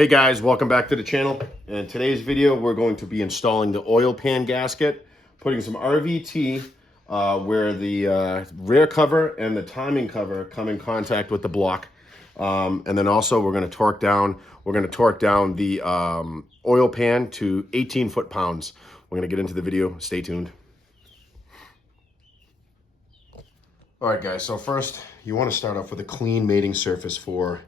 Hey guys, welcome back to the channel. In today's video, we're going to be installing the oil pan gasket, putting some RVT where the rear cover and the timing cover come in contact with the block. And then also we're going to torque down the oil pan to 18 foot-pounds. We're going to get into the video. Stay tuned. All right, guys. So first, you want to start off with a clean mating surface for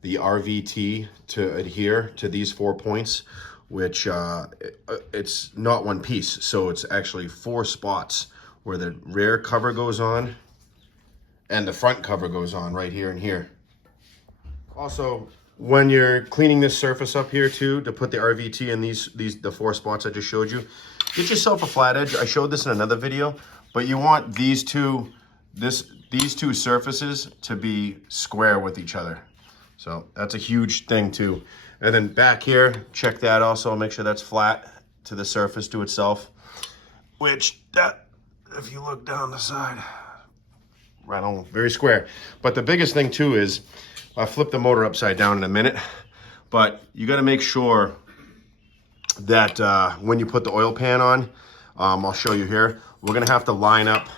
the RVT to adhere to these 4 points, which it's not one piece. So it's actually 4 spots where the rear cover goes on and the front cover goes on right here and here. Also, when you're cleaning this surface up here too, to put the RVT in the 4 spots I just showed you, get yourself a flat edge. I showed this in another video, but you want these two surfaces to be square with each other. So that's a huge thing too. And then back here, check that also, make sure that's flat to the surface to itself, which that, if you look down the side, right on, very square. But the biggest thing too is, I'll flip the motor upside down in a minute, but you gotta make sure that when you put the oil pan on, I'll show you here, we're gonna have to line up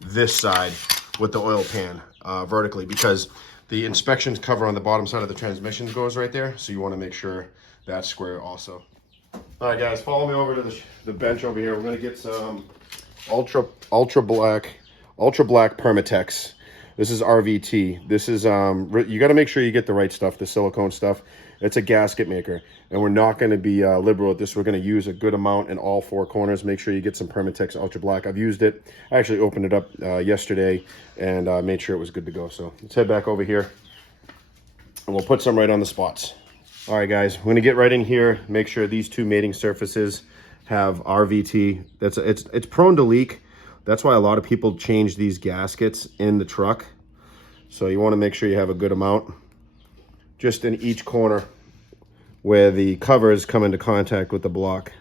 this side with the oil pan vertically, because the inspection cover on the bottom side of the transmission goes right there, so you want to make sure that's square also. All right, guys, follow me over to the bench over here. We're going to get some ultra black Permatex. This is RVT. This is you got to make sure you get the right stuff, the silicone stuff. It's a gasket maker, and we're not going to be liberal with this. We're going to use a good amount in all 4 corners. Make sure you get some Permatex Ultra Black. I've used it. I actually opened it up yesterday and made sure it was good to go. So let's head back over here, and we'll put some right on the spots. All right, guys, we're going to get right in here. Make sure these 2 mating surfaces have RVT. It's prone to leak. That's why a lot of people change these gaskets in the truck. So you want to make sure you have a good amount just in each corner where the covers come into contact with the block.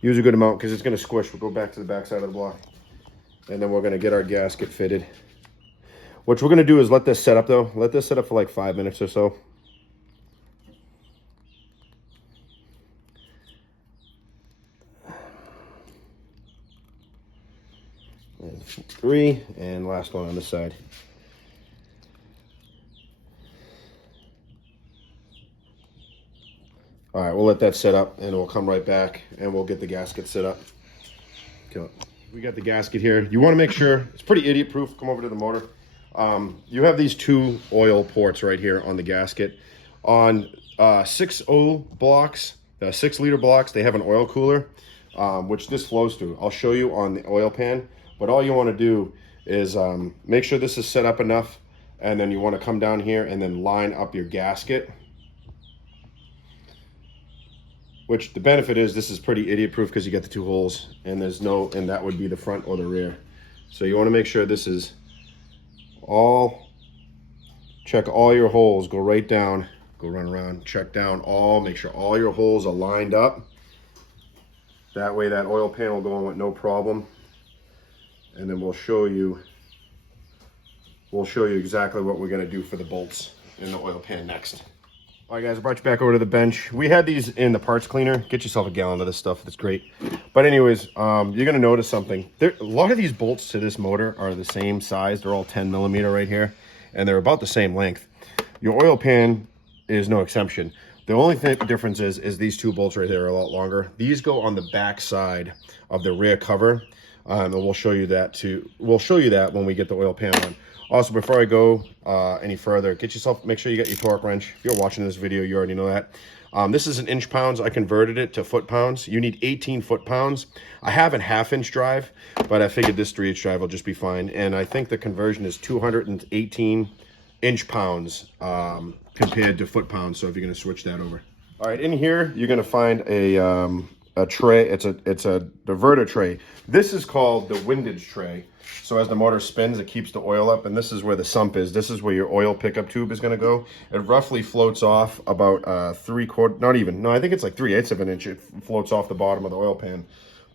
Use a good amount because it's going to squish. We'll go back to the back side of the block, and then we're going to get our gasket fitted. What we're going to do is let this set up though. Let this set up for like 5 minutes or so. And 3, and last one on this side. All right, we'll let that set up, and we'll come right back, and we'll get the gasket set up. Okay. We got the gasket here. You want to make sure, it's pretty idiot-proof. Come over to the motor. You have these 2 oil ports right here on the gasket. On 6.0 blocks, 6-liter blocks, they have an oil cooler, which this flows through. I'll show you on the oil pan, but all you want to do is make sure this is set up enough, and then you want to come down here and then line up your gasket. Which the benefit is this is pretty idiot proof because you get the 2 holes, and that would be the front or the rear. So you want to make sure this is check all your holes, go right down, go run around, check down make sure all your holes are lined up. That way that oil pan will go on with no problem. And then we'll show you exactly what we're going to do for the bolts in the oil pan next. All right, guys, I brought you back over to the bench. We had these in the parts cleaner. Get yourself a gallon of this stuff. That's great. But anyways, you're going to notice something. A lot of these bolts to this motor are the same size. They're all 10 millimeter right here, and they're about the same length. Your oil pan is no exception. The only difference is these 2 bolts right there are a lot longer. These go on the back side of the rear cover, and we'll show you that too. We'll show you that when we get the oil pan on. Also, before I go any further, make sure you get your torque wrench. If you're watching this video, you already know that. This is in inch pounds. I converted it to foot pounds. You need 18 foot-pounds. I have a 1/2 inch drive, but I figured this 3-inch drive will just be fine. And I think the conversion is 218 inch pounds compared to foot-pounds. So if you're going to switch that over. All right, in here, you're going to find a tray. It's a diverter tray. This is called the windage tray. So as the motor spins, it keeps the oil up, and this is where the sump is. This is where your oil pickup tube is going to go. It roughly floats off about 3/4, not even, no, I think it's like 3/8 of an inch. It floats off the bottom of the oil pan.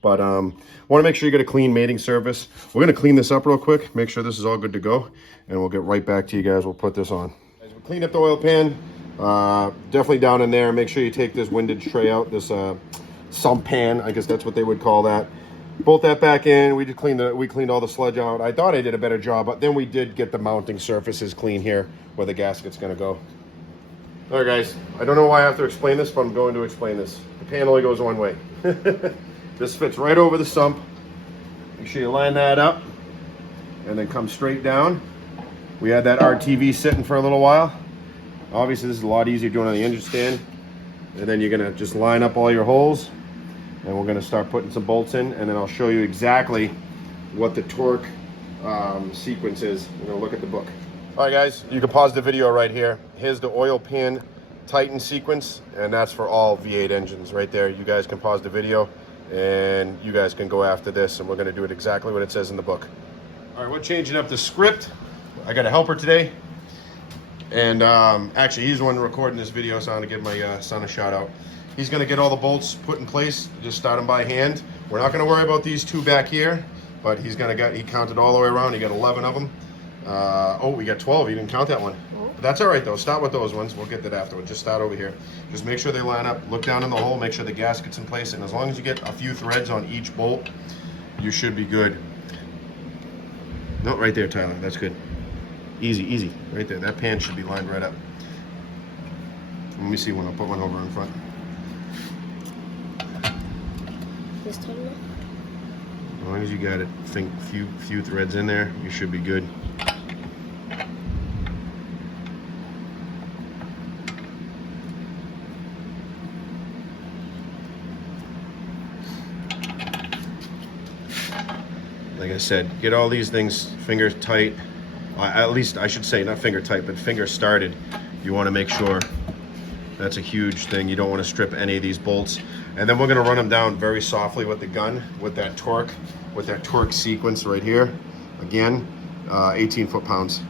But want to make sure you get a clean mating surface. We're going to clean this up real quick, make sure this is all good to go, and we'll get right back to you guys. We'll put this on. As we clean up the oil pan, Definitely down in there. Make sure you take this windage tray out, this sump pan, I guess that's what they would call that. Bolt that back in. We cleaned all the sludge out. I thought I did a better job, but then we did get the mounting surfaces clean here where the gasket's gonna go. All right, guys, I don't know why I have to explain this, but I'm going to explain this. The pan only goes one way. This fits right over the sump. Make sure you line that up and then come straight down. We had that RTV sitting for a little while. Obviously, this is a lot easier doing on the engine stand. And then you're gonna just line up all your holes, and we're gonna start putting some bolts in, and then I'll show you exactly what the torque sequence is. We're gonna look at the book. All right, guys, you can pause the video right here. Here's the oil pan tighten sequence, and that's for all V8 engines right there. You guys can pause the video, and you guys can go after this, and we're gonna do it exactly what it says in the book. All right, we're changing up the script. I got a helper today, and actually he's the one recording this video, so I'm gonna give my son a shout out. He's gonna get all the bolts put in place, just start them by hand. We're not gonna worry about these two back here, but he counted all the way around. He got 11 of them. Oh, we got 12. You didn't count that one. But that's all right though. Start with those ones. We'll get that afterwards. Just start over here. Just make sure they line up. Look down in the hole. Make sure the gasket's in place. And as long as you get a few threads on each bolt, you should be good. No, right there, Tyler. That's good. Easy, easy. Right there. That pan should be lined right up. Let me see when I'll put one over in front. This time enough? As long as you got it, few threads in there, you should be good. Like I said, get all these things finger tight. At least I should say not finger tight, but finger started. You want to make sure. That's a huge thing. You don't want to strip any of these bolts. And then we're going to run them down very softly with the gun, with that torque sequence right here. Again, 18 foot-pounds.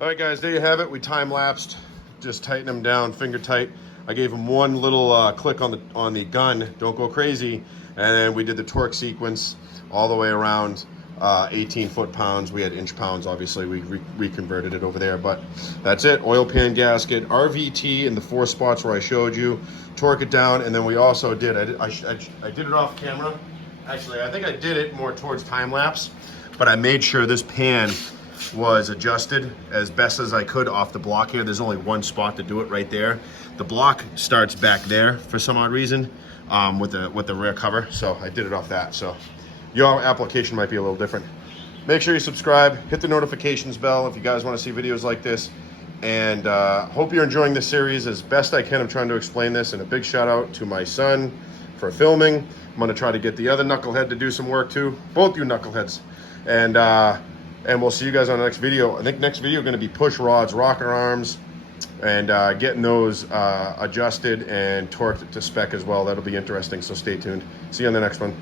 All right, guys, there you have it. We time-lapsed, just tighten them down, finger tight. I gave him one little click on the gun, don't go crazy, and then we did the torque sequence all the way around, 18 foot-pounds. We had inch-pounds, obviously. We reconverted it over there, but that's it. Oil pan gasket, RVT in the 4 spots where I showed you. Torque it down, and then we also did, I did it off camera. Actually, I think I did it more towards time-lapse, but I made sure this pan was adjusted as best as I could off the block here. There's only one spot to do it right there. The block starts back there for some odd reason with the rear cover, so I did it off that. So your application might be a little different. Make sure you subscribe, hit the notifications bell if you guys want to see videos like this, and hope you're enjoying this series as best I can. I'm trying to explain this, and a big shout out to my son for filming. I'm going to try to get the other knucklehead to do some work too, both you knuckleheads, and we'll see you guys on the next video. I think next video is going to be push rods, rocker arms, and getting those adjusted and torqued to spec as well. That'll be interesting, so stay tuned. See you on the next one.